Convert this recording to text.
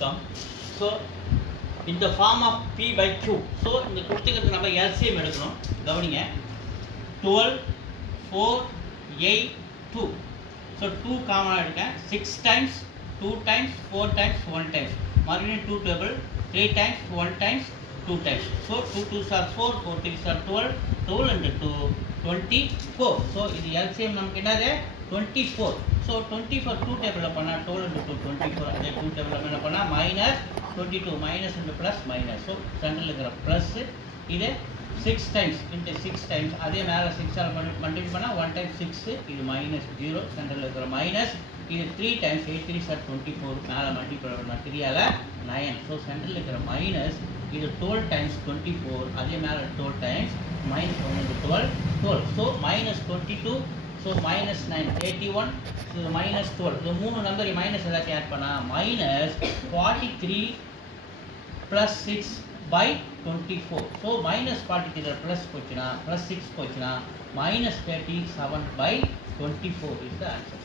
come. So in the form of P by Q. So இந்த கொடுத்துக்கிறது நம்ம LCM எடுக்கணும். கவனிங்க 12 4 8 2. So 2 காமனா எடுக்கேன் 6 times 2 times 4 times 1 times மறுபடியும் 2 table 3 times 1 times 2 times. So 2 2s are 4 4 3s are 12 12 and 2 24. So இது LCM நமக்கு என்னது 24. So 24 2 டேபிள்ல பண்ணா 12 and 2 24. அதே 2 டேபிள்ல என்ன பண்ணா minus 22 minus and plus minus. So சென்டர்ல இருக்கிற பிளஸ் இது 6 times into 6 times அதே மேல 6 ஆல மல்டிப்ளை பண்ணா 1 times 6 இது minus 0 சென்டர்ல இருக்கிற minus இது 3 times 8 3s are 24 மேல மல்டிப்ளை பண்ணா 3 ஆல 9. So சென்டர்ல இருக்கிற minus இது 12 times 24 அதே மேல 12 times minus 1 into 12 so minus 22 so minus 9 81 so minus 12 இந்த மூணு நம்பர் மைனஸ் எல்லாத்தையும் ஆட் பண்ணா minus 43 plus 6 by 24. So minus 43 plus போச்சுனா plus 6 போச்சுனா minus 37 by 24 is the answer.